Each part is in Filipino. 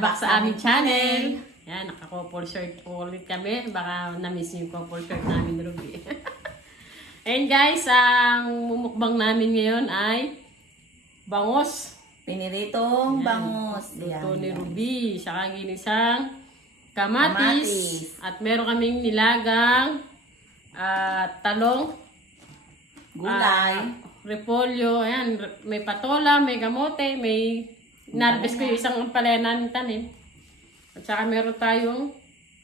Welcome back sa aming channel. Yan, naka-couple shirt ulit kami. Baka na-miss yung couple shirt namin, Ruby. Ayun guys, ang mumukbang namin ngayon ay bangos. Piniritong bangos. Luto ni Ruby. Saka ginisang kamatis. At meron kaming nilagang talong. Gulay. Repolyo. Ayan, may patola, may kamote, may narbes ko yung isang palaya namin tanim. At saka meron tayong,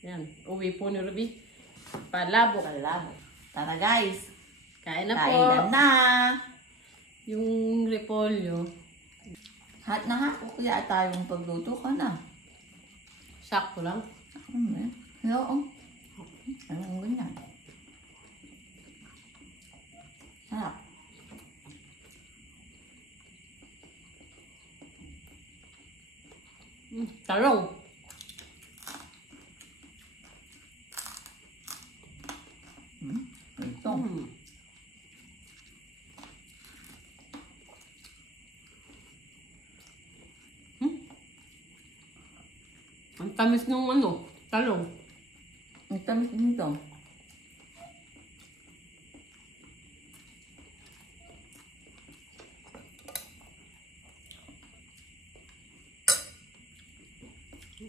yan, uwi po ni Ruby. Palabok. Tara guys. Kain na po. Kainan na. Yung repolyo. Hot na ha. O kaya tayong pagluto ka na. Sakto lang. Oo. Anong ganyan? Sarap. Talong. Ito. Ang tamis ng talong. Ang tamis din ito.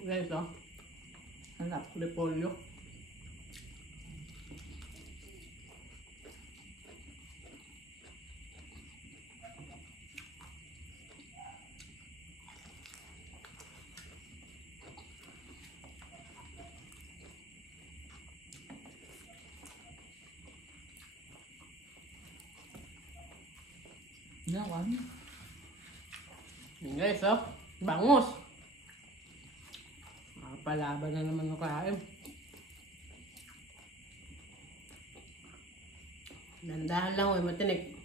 Guys, Sarap. repolyo. Nawan. Yan guys, bangus. Palaban na naman ng kain. Dandahan lang, matinik.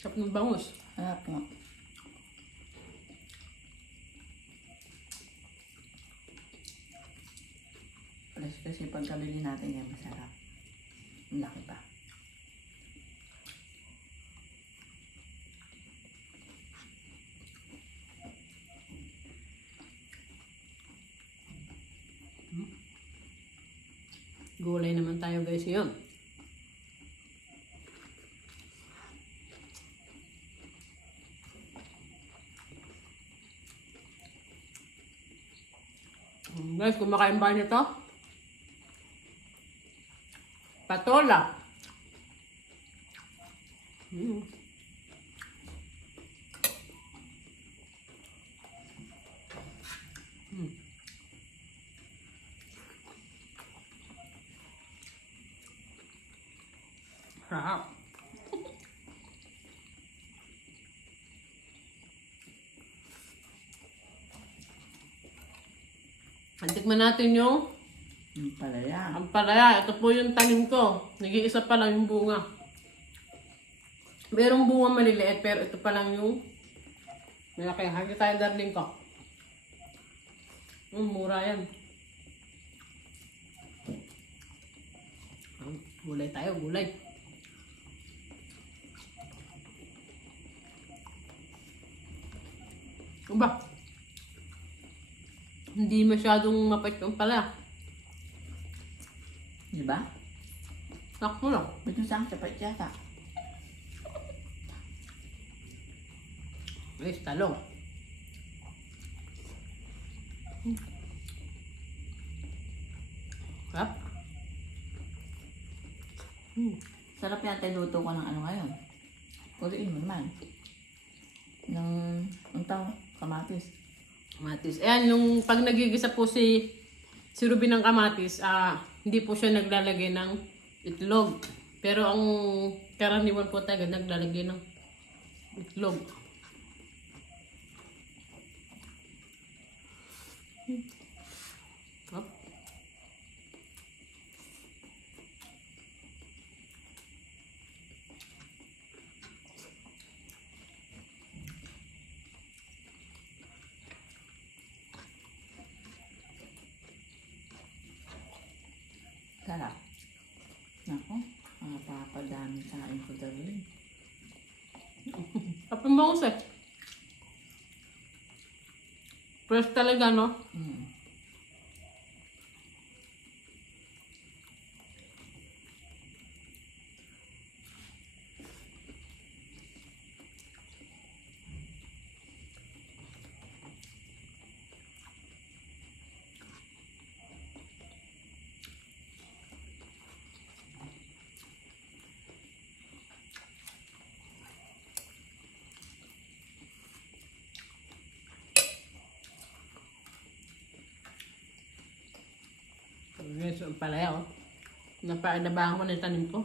Sarap ng bangus. Sarap nga. Kasi pagkabili natin yan, masarap. Ang laki pa. Gulay naman tayo guys yun. Guys, kumakain ba nito? Patola. Sarap. Tikman natin yung Palaya. ampalaya. Ito po yung tanim ko. Nag-iisa pa lang yung bunga. Merong bunga maliliit pero ito pa lang yung malaki. Hagi tayo darling ko. Mura yan. Gulay tayo, gulay. Ba? Hindi masyadong mapait yung pala. Diba? Sakto lang. Ito saan sapat yata. Guys, talong. Sarap. Sarap yata luto ko ng ano ngayon. Kuriin mo naman. Ng kamatis. Kamatis. Ayan, yung pag nagigisa po si Ruby ng kamatis, hindi po siya naglalagay ng itlog. Pero ang karaniwan po tayo naglalagay ng itlog. Sarap. Nako, papadami sa akin ko gawin. Kapag bangus eh. Fresh talaga, no? Mm. Guys, ang palaya, oh. Napainabahan ko na yung tanim ko.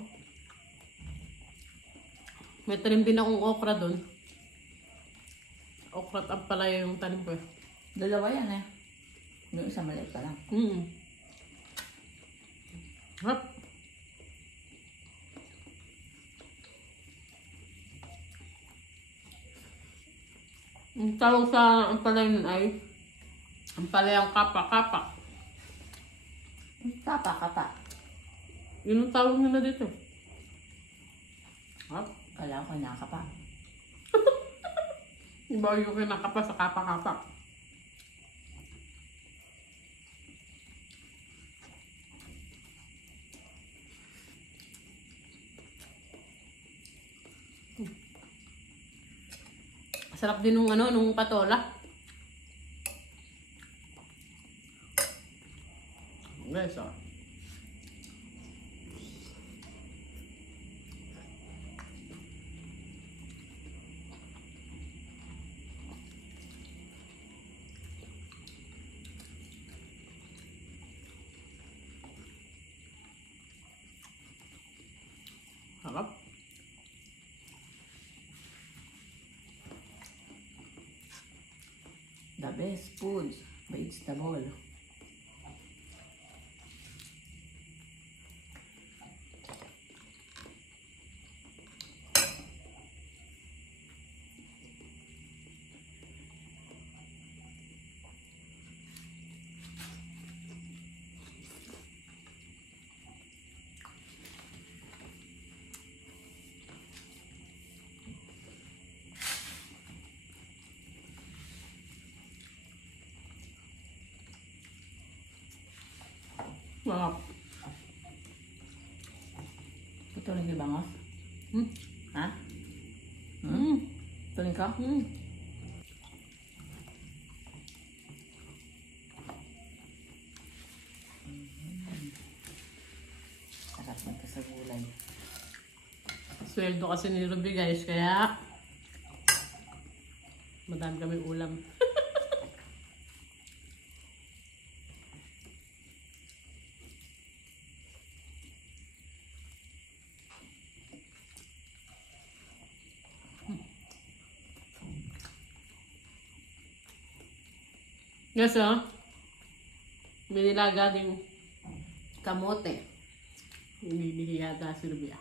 May tanim din akong okra doon. Okra at ang palaya yung tanim ko. Dalawa yan eh. Yung isa maliit pa lang. Hap. Ang tawag sa ang palaya nun ay ang palayang kapa-kapa. Kapa. Yun ang tawag nila dito. Hap. Kala ko nakapa. Iba yung kinakapa sa kapa-kapa. Sarap din nung ano, nung patola. Guys, oh. Harap. The best foods. Vegetable. Sarap. Putulin ka bangos? Hmm? Ha? Hmm. Putulin ka? Hmm. Sarap na ito sa gulay. Sweldo kasi ni Ruby, guys, kaya madami kami ulam. Yes, oh. May nilaga ding kamote. Hindi yata si Ruby, ah.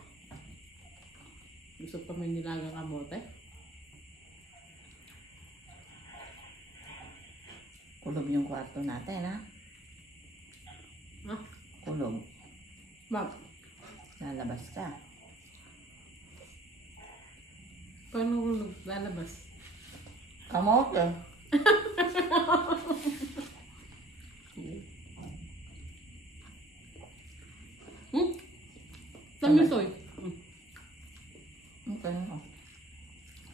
Gusto pa may nilaga kamote. Kulob yung kwarto natin, ha? Ha? Kulob. Ma'am, Lalabas ka. paano ko lalabas? Kamote. Hmm? Tamis, oy. Okay ko.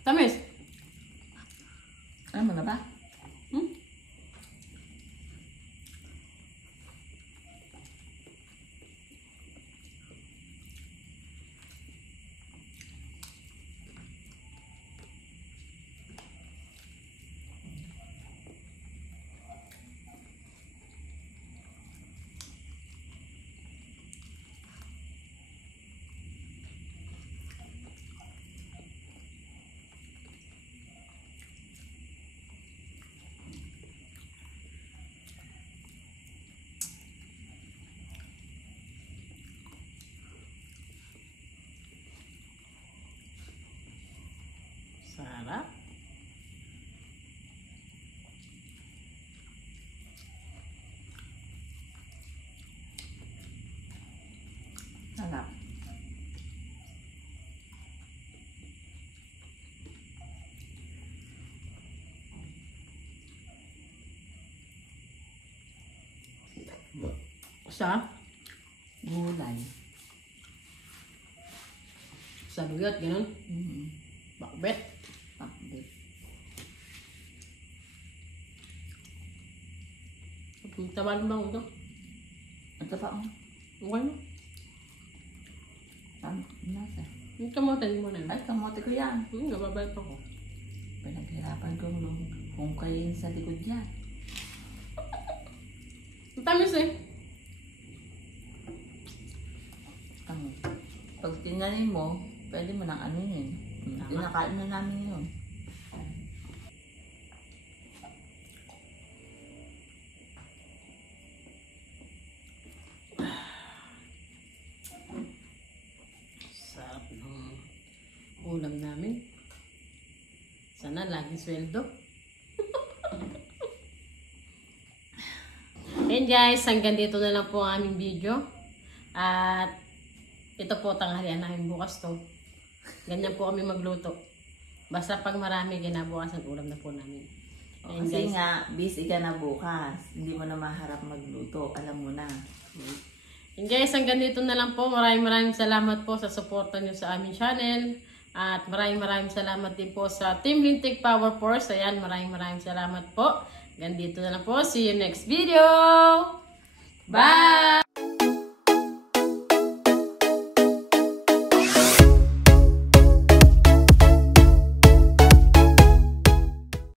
Tamis. Ano mo na ba? Hmm? Sarap. Sarap. Sa Gulay. luyot, ganun. Bakbet. Pakbet. Taban ba ito? Ito pa oh. Okay na. Nasa. Yung kamote mo na. Ay, kamote ko yan. Nababait ako. Pinaghirapan kong hungkayin sa likod yan. Ang tamis eh. Pag tinanin mo, pwede mo nang ano yun. Tinakain na namin yun. Sarap ng ulam namin. Sana laging sweldo. And guys, hanggang dito na lang po ang aming video. At ito po tanghalian namin bukas to. Ganyan po kami magluto. Basta pag marami kinabukasan ulam na po namin. And Kasi guys, nga, busy ka na bukas. Hindi mo na maharap magluto. Alam mo na. and guys, hanggang dito na lang po. Maraming salamat po sa suporta niyo sa aming channel. At maraming salamat din po sa Team Lintik Power Force. Ayan, maraming salamat po. Hanggang dito na lang po. See you next video. Bye!